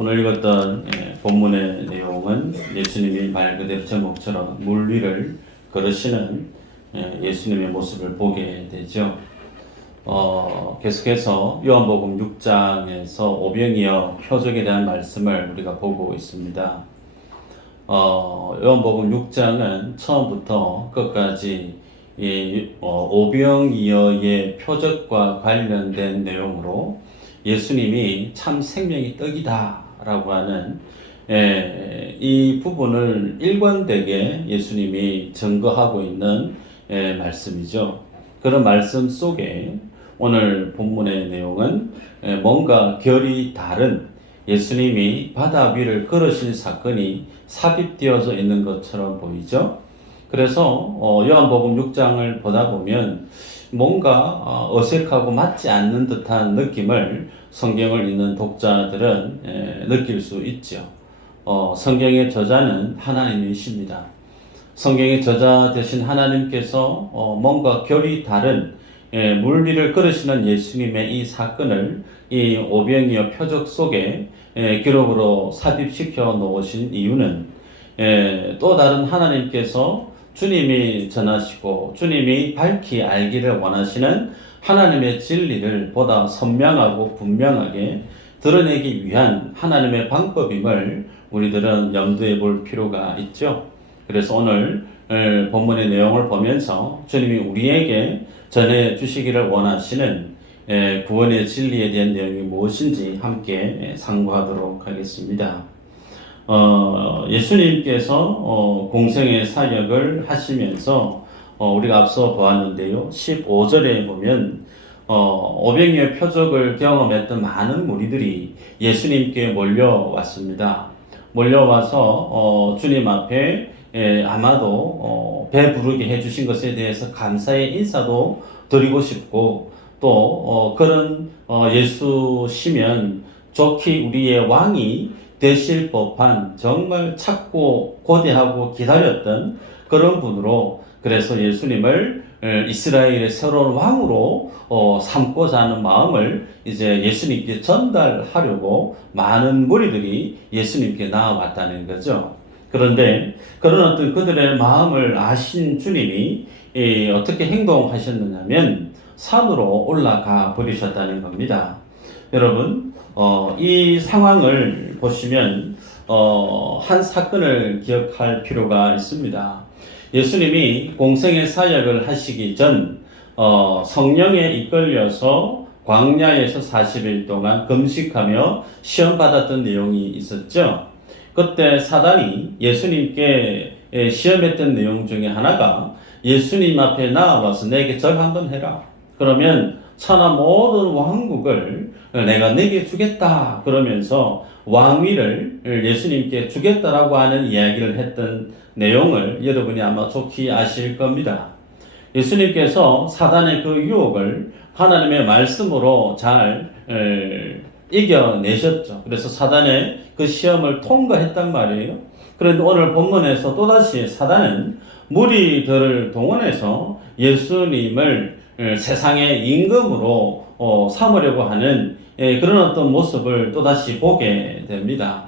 오늘 읽었던 본문의 내용은 예수님이 말 그대로 제목처럼 물 위를 걸으시는 예수님의 모습을 보게 되죠. 계속해서 요한복음 6장에서 오병이어 표적에 대한 말씀을 우리가 보고 있습니다. 요한복음 6장은 처음부터 끝까지 오병이어의 표적과 관련된 내용으로 예수님이 참 생명의 떡이다 라고 하는 이 부분을 일관되게 예수님이 증거하고 있는 말씀이죠. 그런 말씀 속에 오늘 본문의 내용은 뭔가 결이 다른 예수님이 바다 위를 걸으신 사건이 삽입되어져 있는 것처럼 보이죠. 그래서 요한복음 6장을 보다 보면 뭔가 어색하고 맞지 않는 듯한 느낌을 성경을 읽는 독자들은 느낄 수 있죠. 성경의 저자는 하나님이십니다. 성경의 저자 되신 하나님께서 뭔가 결이 다른 물 위를 걸으시는 예수님의 이 사건을 이 오병이어 표적 속에 기록으로 삽입시켜 놓으신 이유는 또 다른 하나님께서 주님이 전하시고 주님이 밝히 알기를 원하시는 하나님의 진리를 보다 선명하고 분명하게 드러내기 위한 하나님의 방법임을 우리들은 염두에 볼 필요가 있죠. 그래서 오늘 본문의 내용을 보면서 주님이 우리에게 전해 주시기를 원하시는 구원의 진리에 대한 내용이 무엇인지 함께 상고하도록 하겠습니다. 예수님께서 공생의 사역을 하시면서 우리가 앞서 보았는데요. 15절에 보면 오병이어 표적을 경험했던 많은 무리들이 예수님께 몰려왔습니다. 몰려와서 주님 앞에 아마도 배부르게 해주신 것에 대해서 감사의 인사도 드리고 싶고 또 그런 예수시면 좋게 우리의 왕이 되실 법한 정말 찾고 고대하고 기다렸던 그런 분으로 그래서 예수님을 이스라엘의 새로운 왕으로 삼고자 하는 마음을 이제 예수님께 전달하려고 많은 무리들이 예수님께 나아왔다는 거죠. 그런데 그런 어떤 그들의 마음을 아신 주님이 어떻게 행동하셨느냐면 산으로 올라가 버리셨다는 겁니다. 여러분, 이 상황을 보시면 한 사건을 기억할 필요가 있습니다. 예수님이 공생의 사역을 하시기 전 성령에 이끌려서 광야에서 40일 동안 금식하며 시험받았던 내용이 있었죠. 그때 사단이 예수님께 시험했던 내용 중에 하나가 예수님 앞에 나와서 내게 절 한번 해라. 그러면 천하 모든 왕국을 내가 내게 주겠다. 그러면서 왕위를 예수님께 주겠다라고 하는 이야기를 했던 내용을 여러분이 아마 좋게 아실 겁니다. 예수님께서 사단의 그 유혹을 하나님의 말씀으로 잘 이겨내셨죠. 그래서 사단의 그 시험을 통과했단 말이에요. 그런데 오늘 본문에서 또다시 사단은 무리들을 동원해서 예수님을 세상의 임금으로 삼으려고 하는 그런 어떤 모습을 또다시 보게 됩니다.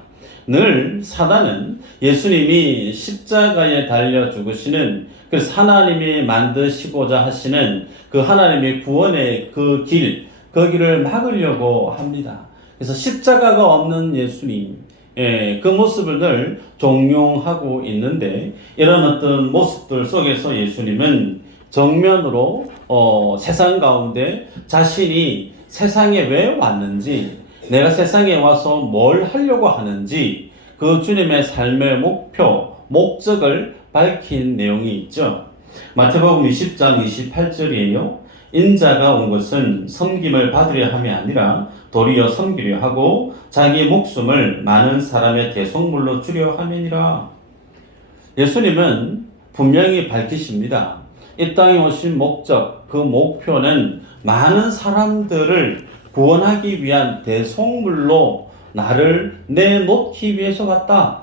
늘 사단은 예수님이 십자가에 달려 죽으시는 그래서 하나님이 만드시고자 하시는 그 하나님의 구원의 그 길을 막으려고 합니다. 그래서 십자가가 없는 예수님, 그 모습을 늘 종용하고 있는데 이런 어떤 모습들 속에서 예수님은 정면으로 세상 가운데 자신이 세상에 왜 왔는지 내가 세상에 와서 뭘 하려고 하는지 그 주님의 삶의 목표, 목적을 밝힌 내용이 있죠. 마태복음 20장 28절이에요. 인자가 온 것은 섬김을 받으려 함이 아니라 도리어 섬기려 하고 자기 목숨을 많은 사람의 대속물로 주려 함이니라. 예수님은 분명히 밝히십니다. 이 땅에 오신 목적, 그 목표는 많은 사람들을 구원하기 위한 대속물로 나를 내놓기 위해서 갔다.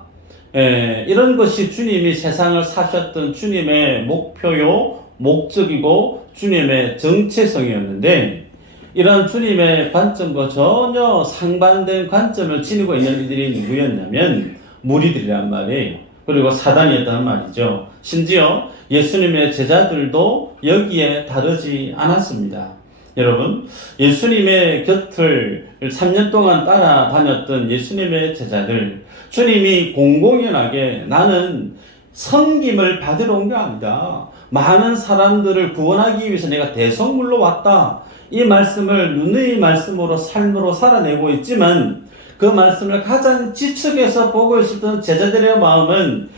이런 것이 주님이 세상을 사셨던 주님의 목표요, 목적이고 주님의 정체성이었는데 이런 주님의 관점과 전혀 상반된 관점을 지니고 있는 이들이 누구였냐면 무리들이란 말이에요. 그리고 사단이었단 말이죠. 심지어 예수님의 제자들도 여기에 다르지 않았습니다. 여러분, 예수님의 곁을 3년 동안 따라다녔던 예수님의 제자들, 주님이 공공연하게 나는 섬김을 받으러 온 게 아니다. 많은 사람들을 구원하기 위해서 내가 대성물로 왔다. 이 말씀을 누누이 말씀으로 삶으로 살아내고 있지만 그 말씀을 가장 지측에서 보고 있었던 제자들의 마음은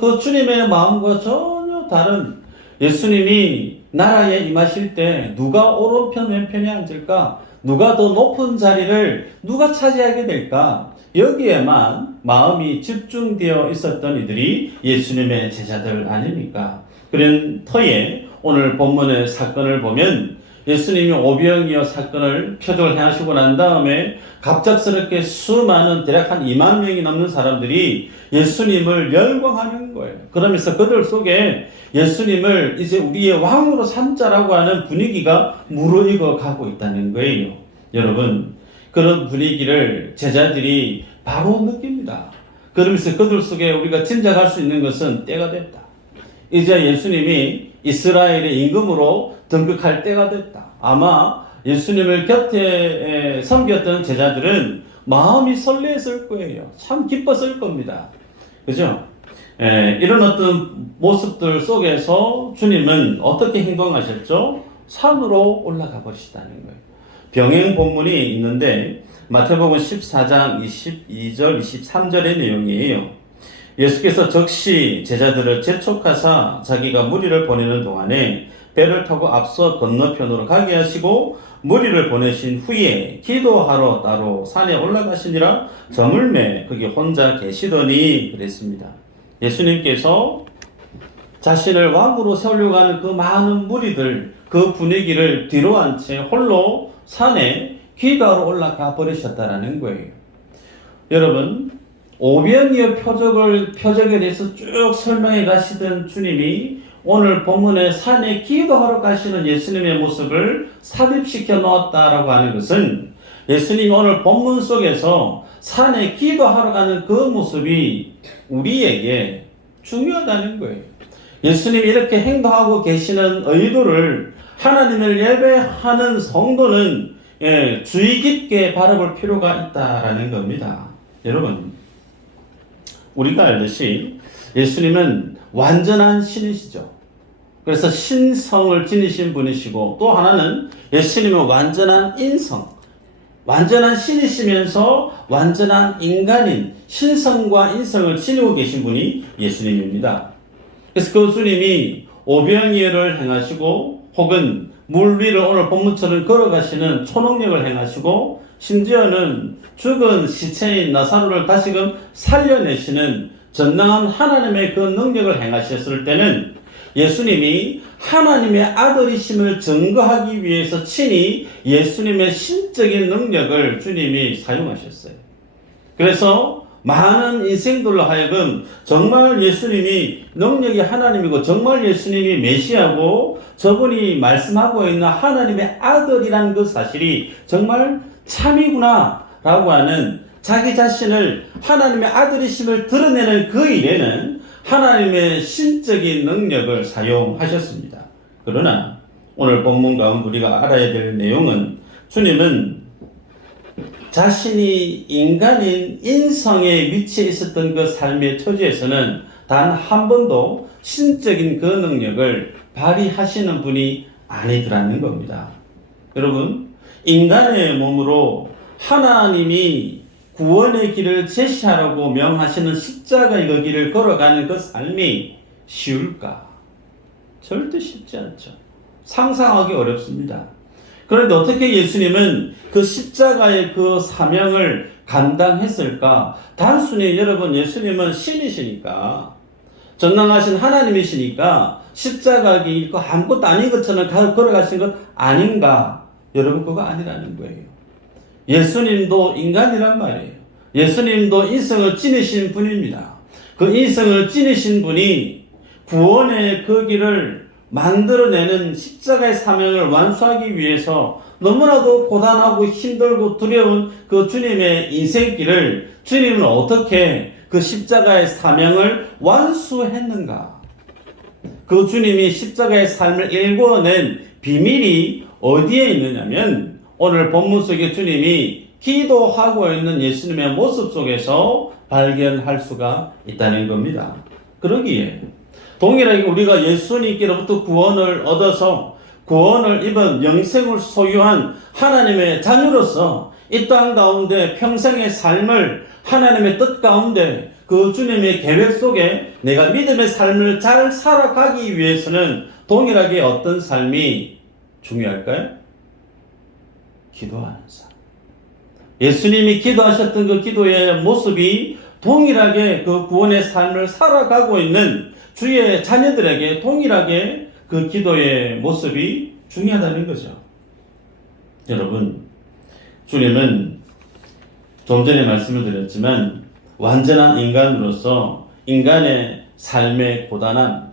그 주님의 마음과 전혀 다른, 예수님이 나라에 임하실 때 누가 오른편 왼편에 앉을까? 누가 더 높은 자리를 누가 차지하게 될까? 여기에만 마음이 집중되어 있었던 이들이 예수님의 제자들 아닙니까? 그런 터에 오늘 본문의 사건을 보면 예수님이 오병이어 사건을 표적을 행하시고 난 다음에 갑작스럽게 수많은 대략 한 2만 명이 넘는 사람들이 예수님을 열광하는 거예요. 그러면서 그들 속에 예수님을 이제 우리의 왕으로 삼자라고 하는 분위기가 무르익어 가고 있다는 거예요. 여러분, 그런 분위기를 제자들이 바로 느낍니다. 그러면서 그들 속에 우리가 짐작할 수 있는 것은 때가 됐다. 이제 예수님이 이스라엘의 임금으로 등극할 때가 됐다. 아마 예수님을 곁에 섬겼던 제자들은 마음이 설레었을 거예요. 참 기뻤을 겁니다. 그죠? 이런 어떤 모습들 속에서 주님은 어떻게 행동하셨죠? 산으로 올라가 버리시다는 거예요. 병행 본문이 있는데 마태복음 14장 22절 23절의 내용이에요. 예수께서 즉시 제자들을 재촉하사 자기가 무리를 보내는 동안에 배를 타고 앞서 건너편으로 가게 하시고 무리를 보내신 후에 기도하러 따로 산에 올라가시니라. 저물매 거기 혼자 계시더니 그랬습니다. 예수님께서 자신을 왕으로 세우려고 하는 그 많은 무리들, 그 분위기를 뒤로 한 채 홀로 산에 기도하러 올라가 버리셨다라는 거예요. 여러분, 오병이어 표적에 대해서 쭉 설명해 가시던 주님이 오늘 본문에 산에 기도하러 가시는 예수님의 모습을 삽입시켜 놓았다라고 하는 것은 예수님이 오늘 본문 속에서 산에 기도하러 가는 그 모습이 우리에게 중요하다는 거예요. 예수님이 이렇게 행동하고 계시는 의도를 하나님을 예배하는 성도는 주의 깊게 바라볼 필요가 있다라는 겁니다. 여러분, 우리가 알듯이 예수님은 완전한 신이시죠. 그래서 신성을 지니신 분이시고, 또 하나는 예수님은 완전한 인성, 완전한 신이시면서 완전한 인간인 신성과 인성을 지니고 계신 분이 예수님입니다. 그래서 그 주님이 오병이어를 행하시고 혹은 물 위를 오늘 본문처럼 걸어가시는 초능력을 행하시고 심지어는 죽은 시체인 나사로를 다시금 살려내시는 전능한 하나님의 그 능력을 행하셨을 때는 예수님이 하나님의 아들이심을 증거하기 위해서 친히 예수님의 신적인 능력을 주님이 사용하셨어요. 그래서 많은 인생들로 하여금 정말 예수님이 능력이 하나님이고 정말 예수님이 메시아고 저분이 말씀하고 있는 하나님의 아들이라는 그 사실이 정말 참이구나 라고 하는 자기 자신을 하나님의 아들이심을 드러내는 그 일에는 하나님의 신적인 능력을 사용하셨습니다. 그러나 오늘 본문 가운데 우리가 알아야 될 내용은 주님은 자신이 인간인 인성에 위치해 있었던 그 삶의 처지에서는 단 한 번도 신적인 그 능력을 발휘하시는 분이 아니더라는 겁니다. 여러분, 인간의 몸으로 하나님이 구원의 길을 제시하라고 명하시는 십자가의 그 길을 걸어가는 그 삶이 쉬울까? 절대 쉽지 않죠. 상상하기 어렵습니다. 그런데 어떻게 예수님은 그 십자가의 그 사명을 감당했을까? 단순히 여러분, 예수님은 신이시니까, 전능하신 하나님이시니까 십자가 길 아무것도 아닌 것처럼 걸어가신 것 아닌가? 여러분, 그거 아니라는 거예요. 예수님도 인간이란 말이에요. 예수님도 인성을 지니신 분입니다. 그 인성을 지니신 분이 구원의 그 길을 만들어내는 십자가의 사명을 완수하기 위해서 너무나도 고단하고 힘들고 두려운 그 주님의 인생길을 주님은 어떻게 그 십자가의 사명을 완수했는가? 그 주님이 십자가의 삶을 일궈낸 비밀이 어디에 있느냐면 오늘 본문 속에 주님이 기도하고 있는 예수님의 모습 속에서 발견할 수가 있다는 겁니다. 그러기에 동일하게 우리가 예수님께로부터 구원을 얻어서 구원을 입은 영생을 소유한 하나님의 자녀로서 이 땅 가운데 평생의 삶을 하나님의 뜻 가운데 그 주님의 계획 속에 내가 믿음의 삶을 잘 살아가기 위해서는 동일하게 어떤 삶이 중요할까요? 기도하는 삶. 예수님이 기도하셨던 그 기도의 모습이 동일하게 그 구원의 삶을 살아가고 있는 주의 자녀들에게 동일하게 그 기도의 모습이 중요하다는 거죠. 여러분, 주님은 좀 전에 말씀을 드렸지만 완전한 인간으로서 인간의 삶의 고단함,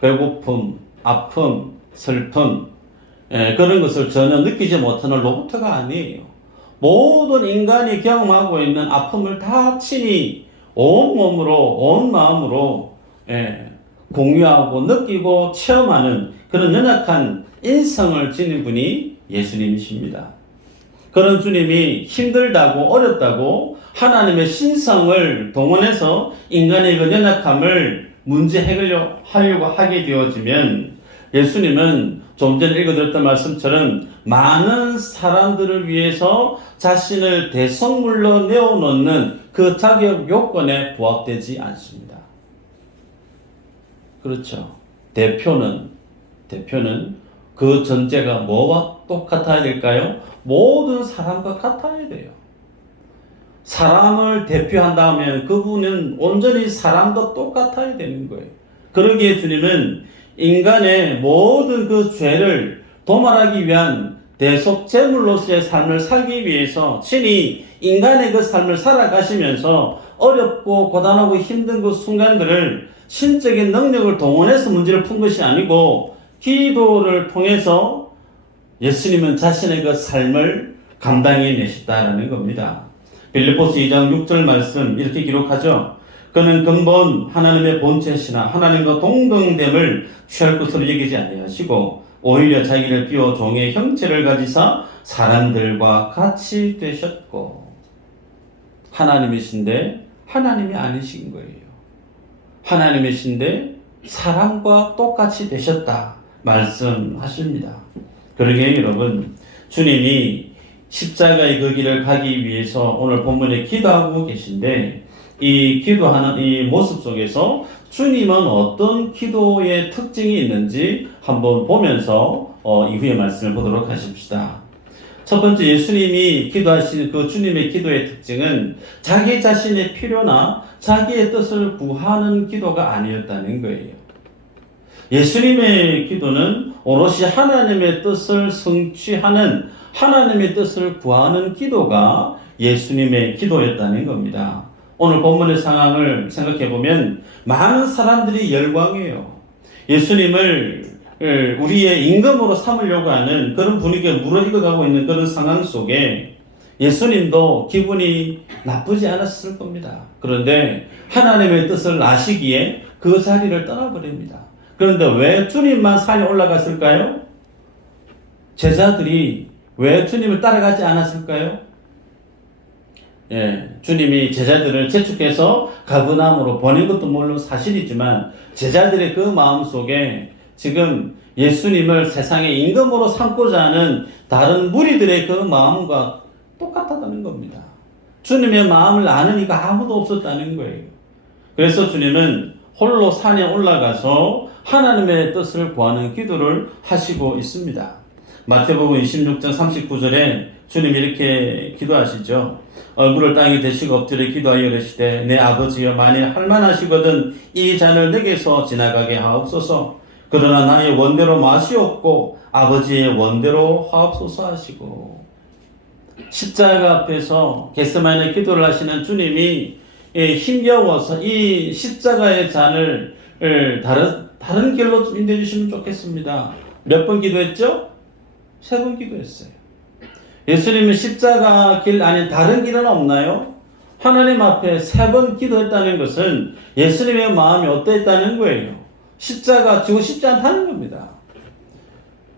배고픔, 아픔, 슬픔 그런 것을 전혀 느끼지 못하는 로봇가 아니에요. 모든 인간이 경험하고 있는 아픔을 다 친히 온 몸으로 온 마음으로 공유하고 느끼고 체험하는 그런 연약한 인성을 지닌 분이 예수님이십니다. 그런 주님이 힘들다고 어렵다고 하나님의 신성을 동원해서 인간의 그 연약함을 문제 해결하려고 하게 되어지면 예수님은 좀 전에 읽어드렸던 말씀처럼 많은 사람들을 위해서 자신을 대성물로 내어놓는 그 자격 요건에 부합되지 않습니다. 그렇죠. 대표는 그 전제가 뭐와 똑같아야 될까요? 모든 사람과 같아야 돼요. 사람을 대표한다면 그분은 온전히 사람도 똑같아야 되는 거예요. 그러기에 주님은 인간의 모든 그 죄를 도말하기 위한 대속제물로서의 삶을 살기 위해서 친히 인간의 그 삶을 살아가시면서 어렵고 고단하고 힘든 그 순간들을 신적인 능력을 동원해서 문제를 푼 것이 아니고 기도를 통해서 예수님은 자신의 그 삶을 감당해 내셨다라는 겁니다. 빌립보서 2장 6절 말씀 이렇게 기록하죠. 그는 근본 하나님의 본체시나 하나님과 동등됨을 취할 것으로 여기지 아니하시고 오히려 자기를 비워 종의 형체를 가지사 사람들과 같이 되셨고 하나님이신데 하나님이 아니신 거예요. 하나님이신데 사람과 똑같이 되셨다 말씀하십니다. 그러게 여러분 주님이 십자가의 그 길을 가기 위해서 오늘 본문에 기도하고 계신데 이 기도하는 이 모습 속에서 주님은 어떤 기도의 특징이 있는지 한번 보면서 이후에 말씀을 보도록 하십시다. 첫 번째 예수님이 기도하시는 그 주님의 기도의 특징은 자기 자신의 필요나 자기의 뜻을 구하는 기도가 아니었다는 거예요. 예수님의 기도는 오롯이 하나님의 뜻을 성취하는 하나님의 뜻을 구하는 기도가 예수님의 기도였다는 겁니다. 오늘 본문의 상황을 생각해 보면 많은 사람들이 열광해요. 예수님을 우리의 임금으로 삼으려고 하는 그런 분위기에 무르익어가고 있는 그런 상황 속에 예수님도 기분이 나쁘지 않았을 겁니다. 그런데 하나님의 뜻을 아시기에 그 자리를 떠나버립니다. 그런데 왜 주님만 산에 올라갔을까요? 제자들이 왜 주님을 따라가지 않았을까요? 주님이 제자들을 재촉해서 가버나움으로 보낸 것도 물론 사실이지만 제자들의 그 마음 속에 지금 예수님을 세상의 임금으로 삼고자 하는 다른 무리들의 그 마음과 똑같았다는 겁니다. 주님의 마음을 아는 이가 아무도 없었다는 거예요. 그래서 주님은 홀로 산에 올라가서 하나님의 뜻을 구하는 기도를 하시고 있습니다. 마태복음 26장 39절에 주님 이렇게 기도하시죠. 얼굴을 땅에 대시고 엎드려 기도하여 이르시되 내 아버지여 만일 할만하시거든 이 잔을 내게서 지나가게 하옵소서. 그러나 나의 원대로 마시옵고 아버지의 원대로 하옵소서 하시고 십자가 앞에서 겟세마네 기도를 하시는 주님이 힘겨워서 이 십자가의 잔을 다른 길로 인도해 주시면 좋겠습니다. 몇 번 기도했죠? 3번 기도했어요. 예수님은 십자가 길 아닌 다른 길은 없나요? 하나님 앞에 3번 기도했다는 것은 예수님의 마음이 어땠다는 거예요? 십자가 지고 싶지 않다는 겁니다.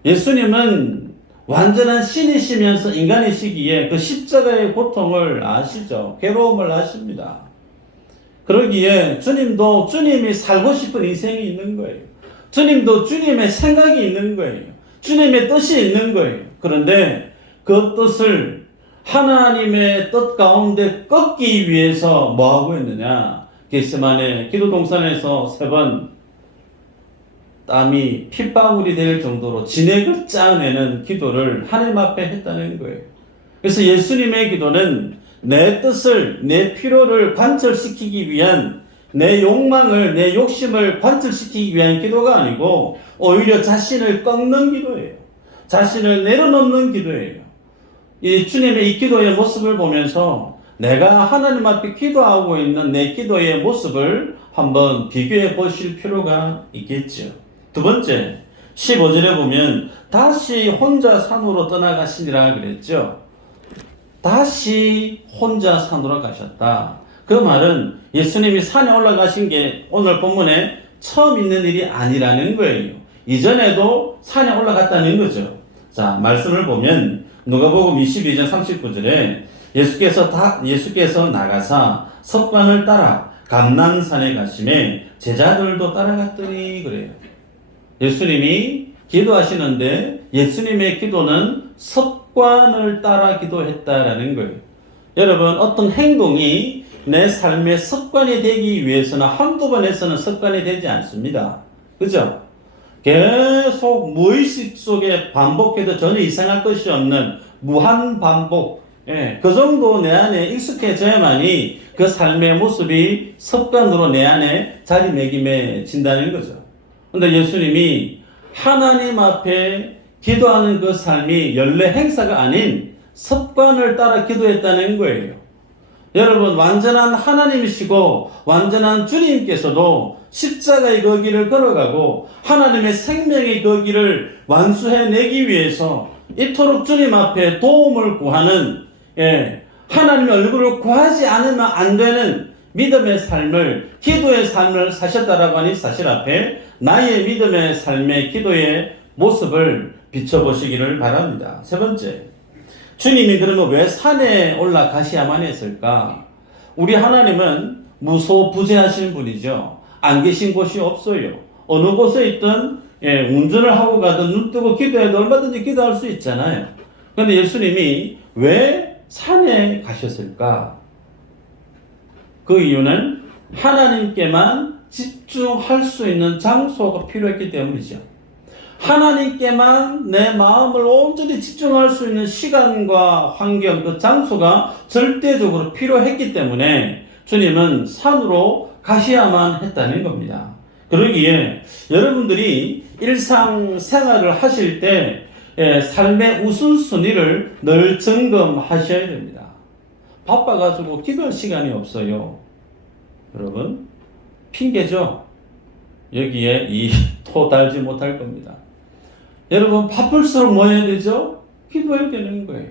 예수님은 완전한 신이시면서 인간이시기에 그 십자가의 고통을 아시죠. 괴로움을 아십니다. 그러기에 주님도 주님이 살고 싶은 인생이 있는 거예요. 주님도 주님의 생각이 있는 거예요. 주님의 뜻이 있는 거예요. 그런데 그 뜻을 하나님의 뜻 가운데 꺾기 위해서 뭐하고 있느냐? 겟세마네 기도 동산에서 3번 땀이 핏방울이 될 정도로 진액을 짜내는 기도를 하나님 앞에 했다는 거예요. 그래서 예수님의 기도는 내 뜻을, 내 필요를 관철시키기 위한, 내 욕망을, 내 욕심을 관철시키기 위한 기도가 아니고 오히려 자신을 꺾는 기도예요. 자신을 내려놓는 기도예요. 이 주님의 이 기도의 모습을 보면서 내가 하나님 앞에 기도하고 있는 내 기도의 모습을 한번 비교해 보실 필요가 있겠죠. 두 번째, 15절에 보면 다시 혼자 산으로 떠나가시니라 그랬죠. 다시 혼자 산으로 가셨다. 그 말은 예수님이 산에 올라가신 게 오늘 본문에 처음 있는 일이 아니라는 거예요. 이전에도 산에 올라갔다는 거죠. 자, 말씀을 보면 누가복음 22장 39절에 예수께서 나가사 섭관을 따라 감람산에 가심에 제자들도 따라갔더니 그래요. 예수님이 기도하시는데 예수님의 기도는 습관을 따라 기도했다라는 거예요. 여러분, 어떤 행동이 내 삶의 습관이 되기 위해서는 한두 번 해서는 습관이 되지 않습니다. 그죠? 계속 무의식 속에 반복해도 전혀 이상할 것이 없는 무한 반복. 그 정도 내 안에 익숙해져야만이 그 삶의 모습이 습관으로 내 안에 자리매김해진다는 거죠. 근데 예수님이 하나님 앞에 기도하는 그 삶이 연례 행사가 아닌 습관을 따라 기도했다는 거예요. 여러분, 완전한 하나님이시고 완전한 주님께서도 십자가의 그 길을 걸어가고 하나님의 생명의 그 길을 완수해내기 위해서 이토록 주님 앞에 도움을 구하는 하나님의 얼굴을 구하지 않으면 안 되는 믿음의 삶을, 기도의 삶을 사셨다라고 하니 사실 앞에 나의 믿음의 삶의 기도의 모습을 비춰보시기를 바랍니다. 세 번째, 주님이 그러면 왜 산에 올라가셔야만 했을까? 우리 하나님은 무소부재하신 분이죠. 안 계신 곳이 없어요. 어느 곳에 있든 운전을 하고 가든 눈 뜨고 기도해도 얼마든지 기도할 수 있잖아요. 그런데 예수님이 왜 산에 가셨을까? 그 이유는 하나님께만 집중할 수 있는 장소가 필요했기 때문이죠. 하나님께만 내 마음을 온전히 집중할 수 있는 시간과 환경, 그 장소가 절대적으로 필요했기 때문에 주님은 산으로 가셔야만 했다는 겁니다. 그러기에 여러분들이 일상생활을 하실 때 삶의 우선순위를 늘 점검하셔야 됩니다. 바빠가지고 기도할 시간이 없어요. 여러분, 핑계죠. 여기에 이 토 달지 못할 겁니다. 여러분, 바쁠수록 뭐 해야 되죠? 기도해야 되는 거예요.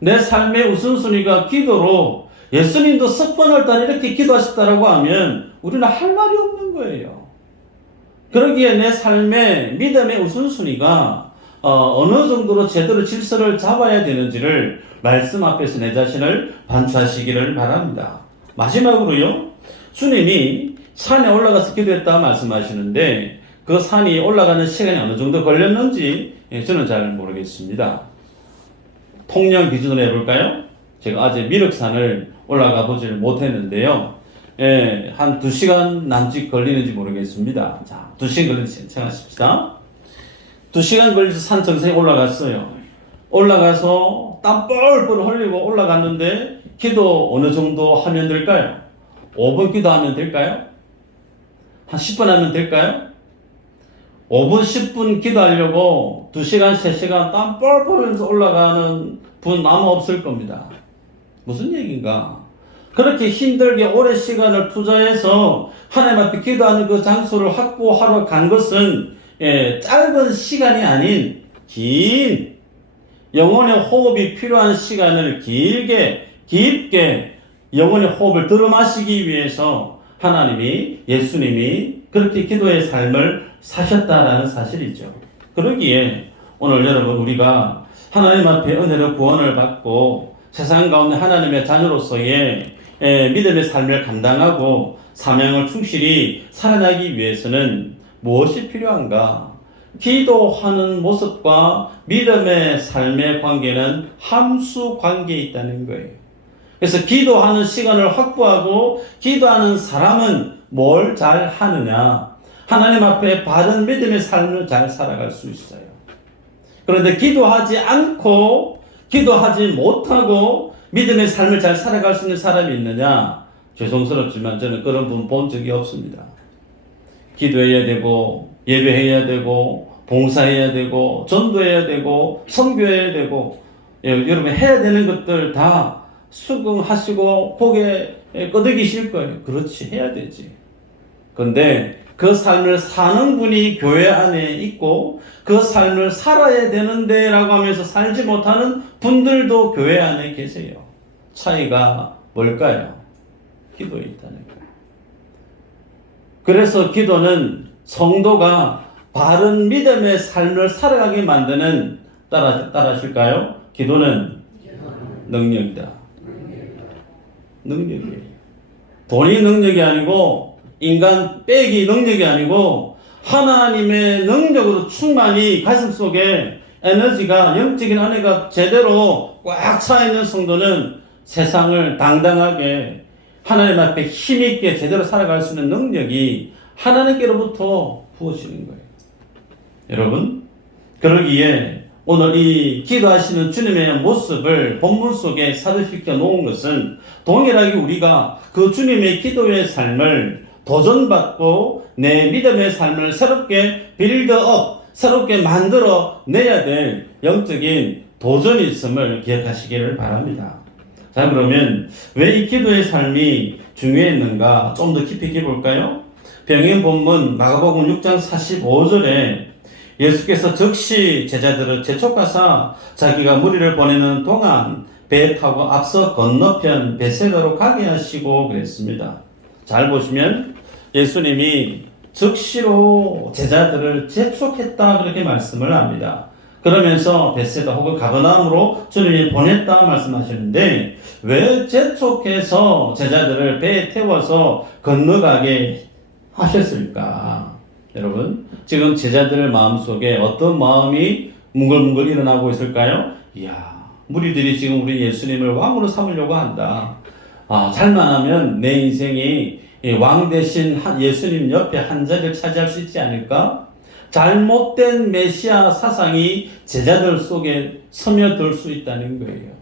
내 삶의 우선순위가 기도로 예수님도 습관을 따라 이렇게 기도하셨다라고 하면 우리는 할 말이 없는 거예요. 그러기에 내 삶의 믿음의 우선순위가 어느 정도로 제대로 질서를 잡아야 되는지를 말씀 앞에서 내 자신을 반추하시기를 바랍니다. 마지막으로요, 주님이 산에 올라가서 기도했다 말씀하시는데 그 산이 올라가는 시간이 어느 정도 걸렸는지 저는 잘 모르겠습니다. 통영 기준으로 해볼까요? 제가 아직 미륵산을 올라가 보지를 못했는데요. 한 2시간 남짓 걸리는지 모르겠습니다. 자, 2시간 걸리는지 생각하십시다. 2시간 걸려서 산 정상에 올라갔어요. 올라가서 땀 뻘뻘 흘리고 올라갔는데 기도 어느 정도 하면 될까요? 5분 기도하면 될까요? 한 10분 하면 될까요? 5분, 10분 기도하려고 2시간, 3시간 땀 뻘뻘 흘리면서 올라가는 분 아마 없을 겁니다. 무슨 얘기인가? 그렇게 힘들게 오랜 시간을 투자해서 하나님 앞에 기도하는 그 장소를 확보하러 간 것은 짧은 시간이 아닌 긴 영혼의 호흡이 필요한 시간을 깊게 영혼의 호흡을 들어마시기 위해서 하나님이, 예수님이 그렇게 기도의 삶을 사셨다라는 사실이죠. 그러기에 오늘 여러분, 우리가 하나님 앞에 은혜로 구원을 받고 세상 가운데 하나님의 자녀로서의 믿음의 삶을 감당하고 사명을 충실히 살아나기 위해서는 무엇이 필요한가? 기도하는 모습과 믿음의 삶의 관계는 함수 관계에 있다는 거예요. 그래서 기도하는 시간을 확보하고 기도하는 사람은 뭘 잘 하느냐? 하나님 앞에 바른 믿음의 삶을 잘 살아갈 수 있어요. 그런데 기도하지 않고 기도하지 못하고 믿음의 삶을 잘 살아갈 수 있는 사람이 있느냐? 죄송스럽지만 저는 그런 분 본 적이 없습니다. 기도해야 되고 예배해야 되고 봉사해야 되고 전도해야 되고 선교해야 되고 여러분 해야 되는 것들 다 수긍하시고 고개 끄덕이실 거예요. 그렇지, 해야 되지. 근데 그 삶을 사는 분이 교회 안에 있고 그 삶을 살아야 되는데 라고 하면서 살지 못하는 분들도 교회 안에 계세요. 차이가 뭘까요? 기도에 있다는 거예요. 그래서 기도는 성도가 바른 믿음의 삶을 살아가게 만드는, 따라하실까요? 기도는 능력이다. 능력이에요. 돈이 능력이 아니고 인간 빼기 능력이 아니고 하나님의 능력으로 충만히 가슴속에 에너지가, 영적인 안에가 제대로 꽉 차 있는 성도는 세상을 당당하게 하나님 앞에 힘있게 제대로 살아갈 수 있는 능력이 하나님께로부터 부어지는 거예요. 여러분, 그러기에 오늘 이 기도하시는 주님의 모습을 본문 속에 사도시켜 놓은 것은 동일하게 우리가 그 주님의 기도의 삶을 도전받고 내 믿음의 삶을 새롭게 빌드업, 새롭게 만들어 내야 될 영적인 도전이 있음을 기억하시기를 바랍니다. 자, 그러면 왜 이 기도의 삶이 중요했는가 좀 더 깊이 볼까요? 병행 본문 마가복음 6장 45절에 예수께서 즉시 제자들을 재촉하사 자기가 무리를 보내는 동안 배에 타고 앞서 건너편 베세다로 가게 하시고 그랬습니다. 잘 보시면 예수님이 즉시로 제자들을 재촉했다 그렇게 말씀을 합니다. 그러면서 베세다 혹은 가버나움으로 주님이 보냈다 말씀하시는데 왜 재촉해서 제자들을 배에 태워서 건너가게 하셨을까? 여러분, 지금 제자들의 마음속에 어떤 마음이 뭉글뭉글 일어나고 있을까요? 이야, 무리들이 지금 우리 예수님을 왕으로 삼으려고 한다. 잘만 하면 내 인생이 왕 대신 예수님 옆에 한 자리를 차지할 수 있지 않을까? 잘못된 메시아 사상이 제자들 속에 스며들 수 있다는 거예요.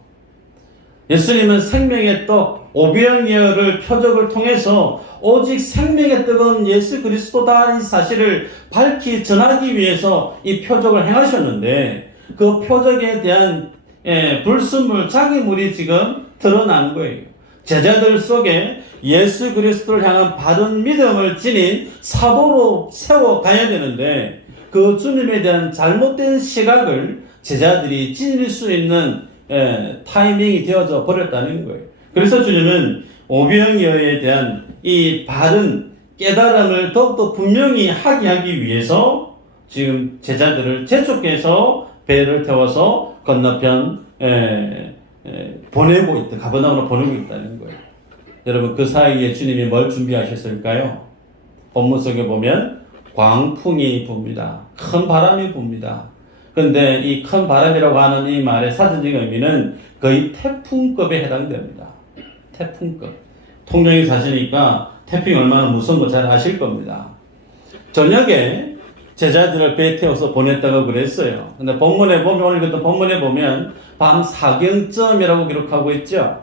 예수님은 생명의 떡, 오병이어를 표적을 통해서 오직 생명의 떡은 예수 그리스도다 이 사실을 밝히 전하기 위해서 이 표적을 행하셨는데 그 표적에 대한 불순물, 자기물이 지금 드러난 거예요. 제자들 속에 예수 그리스도를 향한 바른 믿음을 지닌 사도로 세워가야 되는데 그 주님에 대한 잘못된 시각을 제자들이 지닐 수 있는 타이밍이 되어져 버렸다는 거예요. 그래서 주님은 오병이어에 대한 이 바른 깨달음을 더욱더 분명히 하기 위해서 지금 제자들을 재촉해서 배를 태워서 건너편 보내고 있다. 가버나움으로 보내고 있다는 거예요. 여러분, 그 사이에 주님이 뭘 준비하셨을까요? 본문 속에 보면 광풍이 붑니다. 큰 바람이 붑니다. 그런데 이 큰 바람이라고 하는 이 말의 사전적인 의미는 거의 태풍급에 해당됩니다. 태풍급. 통영에 사시니까 태풍이 얼마나 무서운 거 잘 아실 겁니다. 저녁에 제자들을 배에 태워서 보냈다고 그랬어요. 근데 본문에 보면, 오늘 같은 본문에 보면 밤 4경쯤이라고 기록하고 있죠.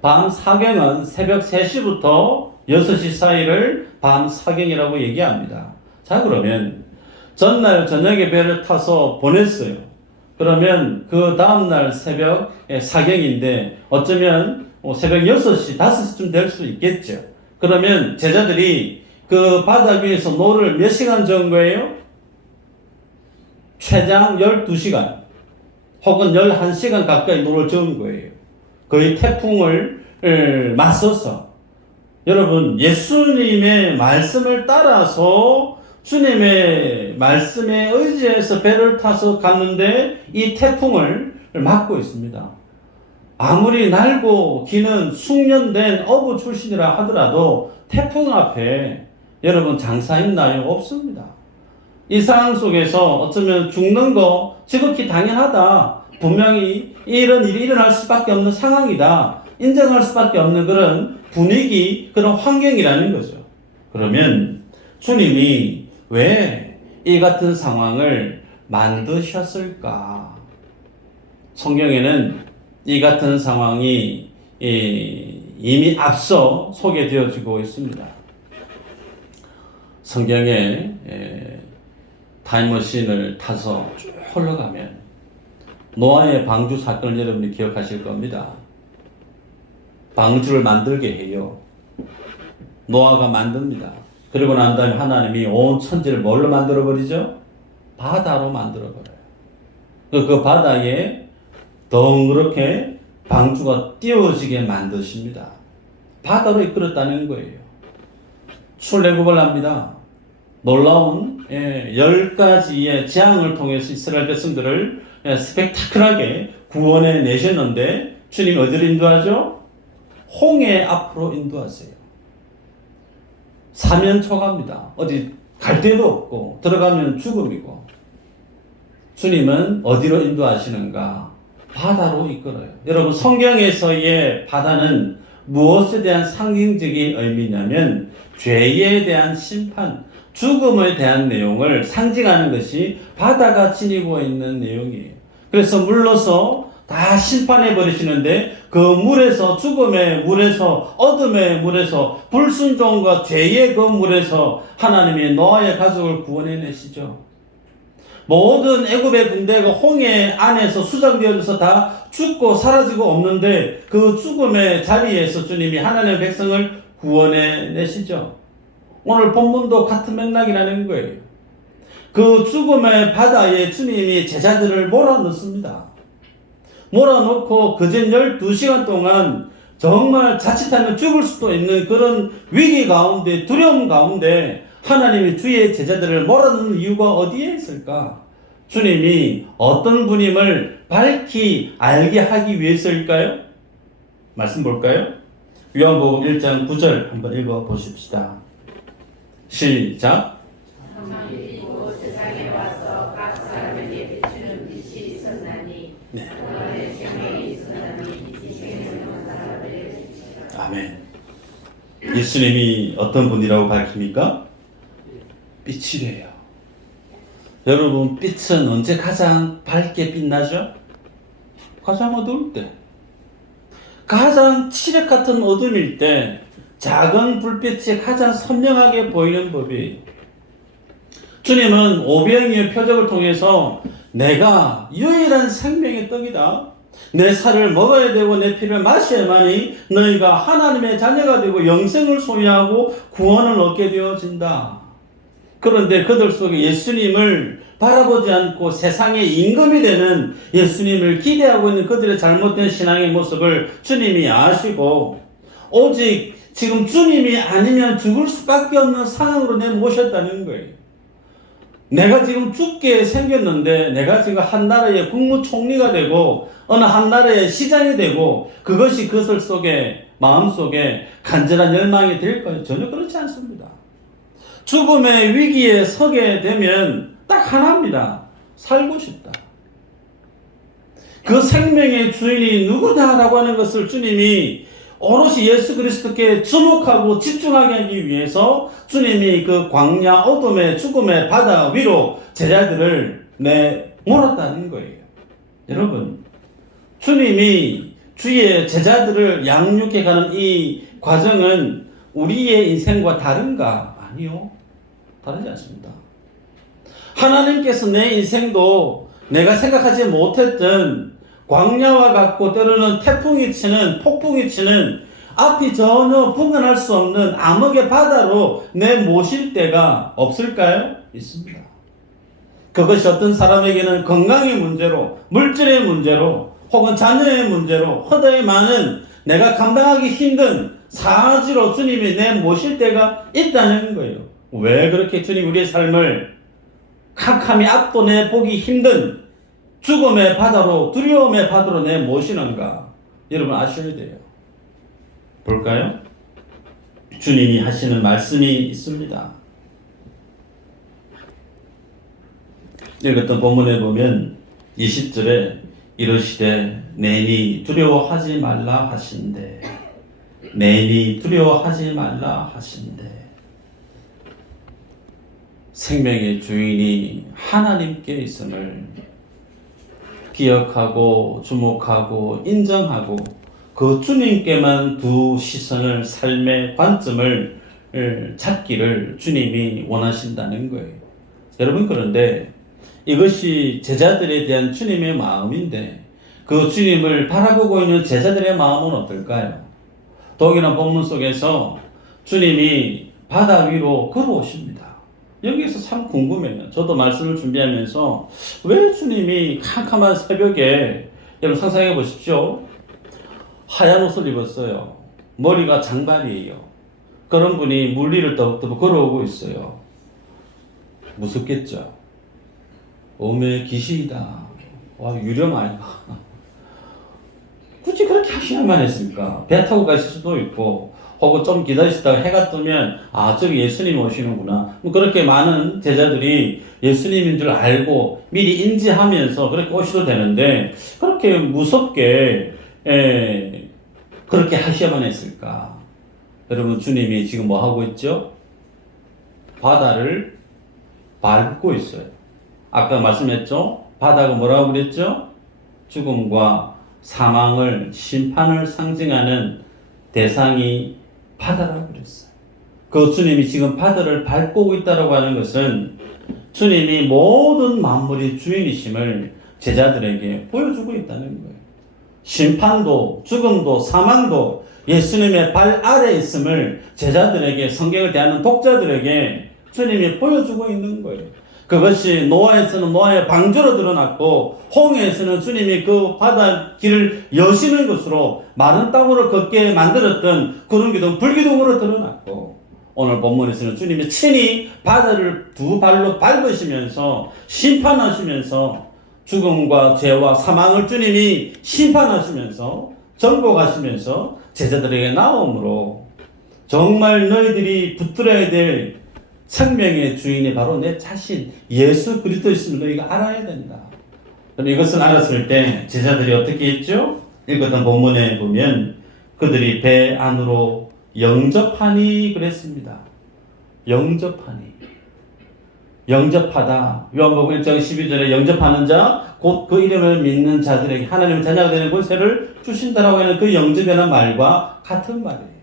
밤 4경은 새벽 3시부터 6시 사이를 밤 4경이라고 얘기합니다. 자, 그러면 전날 저녁에 배를 타서 보냈어요. 그러면 그 다음날 새벽 4경인데 어쩌면 새벽 6시, 5시쯤 될 수 있겠죠. 그러면 제자들이 그 바다 위에서 노를 몇 시간 정도예요? 최장 12시간. 혹은 11시간 가까이 물을 저은 거예요. 거의 태풍을 맞서서. 여러분, 예수님의 말씀을 따라서 주님의 말씀에 의지해서 배를 타서 갔는데 이 태풍을 막고 있습니다. 아무리 날고 기는 숙련된 어부 출신이라 하더라도 태풍 앞에 여러분 장사 있나요? 없습니다. 이 상황 속에서 어쩌면 죽는 거 지극히 당연하다. 분명히 이런 일이 일어날 수밖에 없는 상황이다. 인정할 수밖에 없는 그런 분위기, 그런 환경이라는 거죠. 그러면 주님이 왜 이 같은 상황을 만드셨을까? 성경에는 이 같은 상황이 이미 앞서 소개되어지고 있습니다. 성경에 타임머신을 타서 쭉 흘러가면 노아의 방주 사건을 여러분이 기억하실 겁니다. 방주를 만들게 해요. 노아가 만듭니다. 그리고 난 다음에 하나님이 온 천지를 뭘로 만들어버리죠? 바다로 만들어버려요. 그 바다에 덩그렇게 방주가 띄워지게 만드십니다. 바다로 이끌었다는 거예요. 출애굽을 합니다. 놀라운 10가지의 재앙을 통해서 이스라엘 백성들을 스펙타클하게 구원해 내셨는데 주님 어디로 인도하죠? 홍해 앞으로 인도하세요. 사면초가입니다. 어디 갈 데도 없고 들어가면 죽음이고 주님은 어디로 인도하시는가? 바다로 이끌어요. 여러분 성경에서의 바다는 무엇에 대한 상징적인 의미냐면 죄에 대한 심판, 죽음에 대한 내용을 상징하는 것이 바다가 지니고 있는 내용이에요. 그래서 물러서 다 심판해 버리시는데 그 물에서 죽음의 물에서 어둠의 물에서 불순종과 죄의 그 물에서 하나님이 노아의 가족을 구원해내시죠. 모든 애굽의 군대가 홍해 안에서 수장되어져서 다 죽고 사라지고 없는데 그 죽음의 자리에서 주님이 하나님의 백성을 구원해내시죠. 오늘 본문도 같은 맥락이라는 거예요. 그 죽음의 바다에 주님이 제자들을 몰아넣습니다. 몰아넣고 그전 12시간 동안 정말 자칫하면 죽을 수도 있는 그런 위기 가운데 두려움 가운데 하나님이 주의 제자들을 몰아넣는 이유가 어디에 있을까? 주님이 어떤 분임을 밝히 알게 하기 위해서일까요? 말씀 볼까요? 요한복음 1장 9절 한번 읽어 보십시다. 시작. 세상에 와서 각 사람에게 비추는 빛이 있었나니 네. 그의 생명이 있었나니 빛이 생명을 사람에게 비치라. 아멘. 예수님이 어떤 분이라고 밝힙니까? 빛이래요. 여러분, 빛은 언제 가장 밝게 빛나죠? 가장 어두울 때. 가장 칠흑 같은 어둠일 때 작은 불빛이 가장 선명하게 보이는 법이 주님은 오병이의 표적을 통해서 내가 유일한 생명의 떡이다. 내 살을 먹어야 되고 내 피를 마셔야만이 너희가 하나님의 자녀가 되고 영생을 소유하고 구원을 얻게 되어진다. 그런데 그들 속에 예수님을 바라보지 않고 세상의 임금이 되는 예수님을 기대하고 있는 그들의 잘못된 신앙의 모습을 주님이 아시고 오직 지금 주님이 아니면 죽을 수밖에 없는 상황으로 내모셨다는 거예요. 내가 지금 죽게 생겼는데 내가 지금 한 나라의 국무총리가 되고 어느 한 나라의 시장이 되고 그것이 그들 속에 마음속에 간절한 열망이 될까요? 전혀 그렇지 않습니다. 죽음의 위기에 서게 되면 딱 하나입니다. 살고 싶다. 그 생명의 주인이 누구냐라고 하는 것을 주님이 오롯이 예수 그리스도께 주목하고 집중하게 하기 위해서 주님이 그 광야 어둠의 죽음의 바다 위로 제자들을 내몰았다는 거예요. 여러분, 주님이 주의 제자들을 양육해가는 이 과정은 우리의 인생과 다른가? 아니요. 다르지 않습니다. 하나님께서 내 인생도 내가 생각하지 못했던 광야와 같고 때로는 태풍이 치는 폭풍이 치는 앞이 전혀 분간할 수 없는 암흑의 바다로 내모실 때가 없을까요? 있습니다. 그것이 어떤 사람에게는 건강의 문제로, 물질의 문제로, 혹은 자녀의 문제로, 허다에 많은 내가 감당하기 힘든 사지로 주님이 내 모실 때가 있다는 거예요. 왜 그렇게 주님 우리의 삶을 캄캄히 앞도 내 보기 힘든 죽음의 바다로, 두려움의 바다로 내 모시는가? 여러분 아셔야 돼요. 볼까요? 주님이 하시는 말씀이 있습니다. 읽었던 본문에 보면 20절에 이르시되 내니 두려워하지 말라 하신대. 내니 두려워하지 말라 하신대. 생명의 주인이 하나님께 있음을 기억하고 주목하고 인정하고 그 주님께만 두 시선을, 삶의 관점을 찾기를 주님이 원하신다는 거예요. 여러분, 그런데 이것이 제자들에 대한 주님의 마음인데 그 주님을 바라보고 있는 제자들의 마음은 어떨까요? 동일한 본문 속에서 주님이 바다 위로 걸어오십니다. 여기에서 참 궁금해요. 저도 말씀을 준비하면서 왜 주님이 캄캄한 새벽에, 여러분 상상해 보십시오. 하얀 옷을 입었어요. 머리가 장발이에요. 그런 분이 물 위를 더벅더벅 걸어오고 있어요. 무섭겠죠? 오메 귀신이다. 와, 유령 아이가. 굳이 그렇게 하셔야만 했습니까? 배 타고 가실 수도 있고, 혹은 좀 기다리시다가 해가 뜨면, 아, 저기 예수님 오시는구나. 그렇게 많은 제자들이 예수님인 줄 알고 미리 인지하면서 그렇게 오셔도 되는데, 그렇게 무섭게, 그렇게 하셔야만 했을까? 여러분, 주님이 지금 뭐 하고 있죠? 바다를 밟고 있어요. 아까 말씀했죠? 바다가 뭐라고 그랬죠? 죽음과 사망을, 심판을 상징하는 대상이 바다라고 그랬어요. 그 주님이 지금 바다를 밟고 있다고 하는 것은 주님이 모든 만물의 주인이심을 제자들에게 보여주고 있다는 거예요. 심판도, 죽음도, 사망도 예수님의 발 아래에 있음을 제자들에게, 성경을 대하는 독자들에게 주님이 보여주고 있는 거예요. 그것이 노아에서는 노아의 방주로 드러났고, 홍해에서는 주님이 그 바다 길을 여시는 것으로 마른 땅으로 걷게 만들었던 구름기둥, 불기둥으로 드러났고, 오늘 본문에서는 주님이 친히 바다를 두 발로 밟으시면서 심판하시면서 죽음과 죄와 사망을 주님이 심판하시면서 정복하시면서 제자들에게 나옴으로 정말 너희들이 붙들어야 될 생명의 주인이 바로 내 자신 예수 그리스도였음을 너희가 알아야 된다. 이것을 알았을 때 제자들이 어떻게 했죠? 읽었던 본문에 보면 그들이 배 안으로 영접하니 그랬습니다. 영접하다. 요한복음 1장 12절에 영접하는 자, 곧 그 이름을 믿는 자들에게 하나님의 자녀가 되는 권세를 주신다라고 하는 그 영접이라는 말과 같은 말이에요.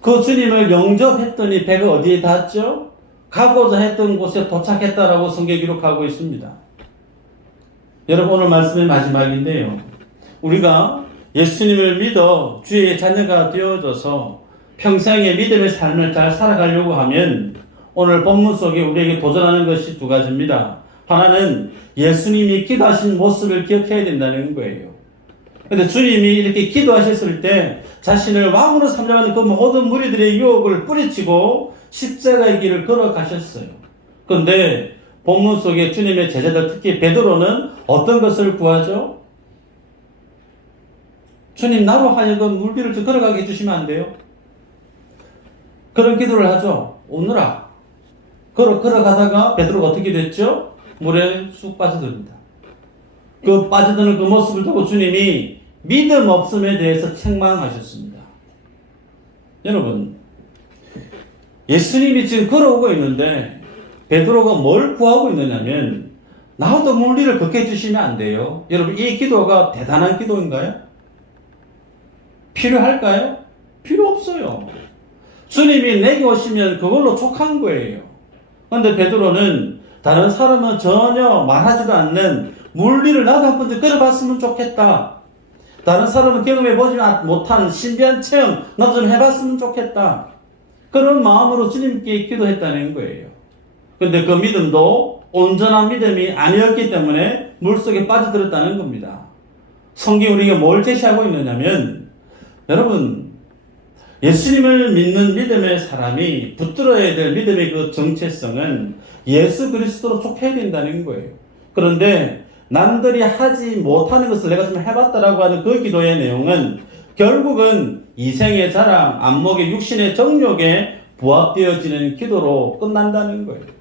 그 주님을 영접했더니 배가 어디에 닿았죠? 가고자 했던 곳에 도착했다라고 성경 기록하고 있습니다. 여러분, 오늘 말씀의 마지막인데요. 우리가 예수님을 믿어 주의 자녀가 되어져서 평생의 믿음의 삶을 잘 살아가려고 하면 오늘 본문 속에 우리에게 도전하는 것이 두 가지입니다. 하나는 예수님이 기도하신 모습을 기억해야 된다는 거예요. 근데 주님이 이렇게 기도하셨을 때 자신을 왕으로 삼려는 그 모든 무리들의 유혹을 뿌리치고 십자가의 길을 걸어가셨어요. 그런데 본문 속에 주님의 제자들, 특히 베드로는 어떤 것을 구하죠? 주님, 나로 하여금 물 위를 좀 걸어가게 해주시면 안 돼요? 그런 기도를 하죠. 오너라. 걸어가다가 베드로가 어떻게 됐죠? 물에 쑥 빠져듭니다. 그 빠져드는 그 모습을 보고 주님이 믿음 없음에 대해서 책망하셨습니다. 여러분, 예수님이 지금 걸어오고 있는데 베드로가 뭘 구하고 있느냐면 나도 물 위를 걷게 해주시면 안 돼요. 여러분, 이 기도가 대단한 기도인가요? 필요할까요? 필요 없어요. 주님이 내게 오시면 그걸로 족한 거예요. 그런데 베드로는 다른 사람은 전혀 말하지도 않는 물 위를 나도 한 번쯤 걸어봤으면 좋겠다. 다른 사람은 경험해보지 못한 신비한 체험 나도 좀 해봤으면 좋겠다. 그런 마음으로 주님께 기도했다는 거예요. 근데 그 믿음도 온전한 믿음이 아니었기 때문에 물속에 빠져들었다는 겁니다. 성경이 우리가 뭘 제시하고 있느냐면, 여러분, 예수님을 믿는 믿음의 사람이 붙들어야 될 믿음의 그 정체성은 예수 그리스도로 족해야 된다는 거예요. 그런데 남들이 하지 못하는 것을 내가 좀 해봤다라고 하는 그 기도의 내용은 결국은 이생의 자랑, 안목의 육신의 정욕에 부합되어지는 기도로 끝난다는 거예요.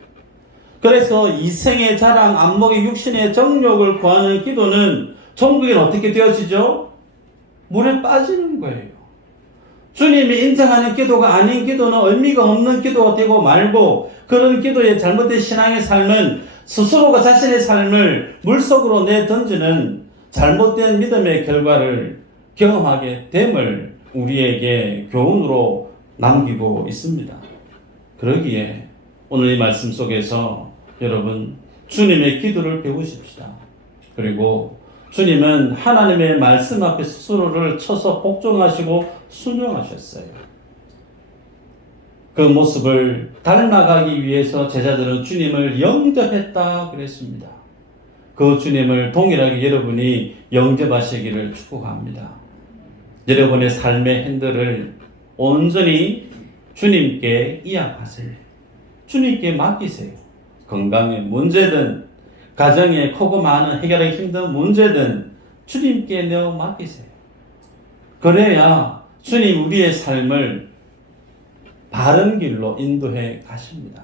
그래서 이생의 자랑, 안목의 육신의 정욕을 구하는 기도는 종국에는 어떻게 되어지죠? 물에 빠지는 거예요. 주님이 인정하는 기도가 아닌 기도는 의미가 없는 기도가 되고 말고, 그런 기도의 잘못된 신앙의 삶은 스스로가 자신의 삶을 물속으로 내던지는 잘못된 믿음의 결과를 경험하게 됨을 우리에게 교훈으로 남기고 있습니다. 그러기에 오늘 이 말씀 속에서 여러분, 주님의 기도를 배우십시다. 그리고 주님은 하나님의 말씀 앞에 스스로를 쳐서 복종하시고 순종하셨어요. 그 모습을 닮아가기 위해서 제자들은 주님을 영접했다 그랬습니다. 그 주님을 동일하게 여러분이 영접하시기를 축복합니다. 여러분의 삶의 핸들을 온전히 주님께 이양하세요. 주님께 맡기세요. 건강의 문제든 가정에 크고 많은 해결하기 힘든 문제든 주님께 내어 맡기세요. 그래야 주님 우리의 삶을 바른 길로 인도해 가십니다.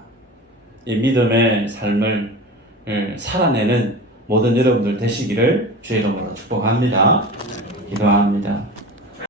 이 믿음의 삶을 살아내는 모든 여러분들 되시기를 주의 이름으로 축복합니다. 기도합니다.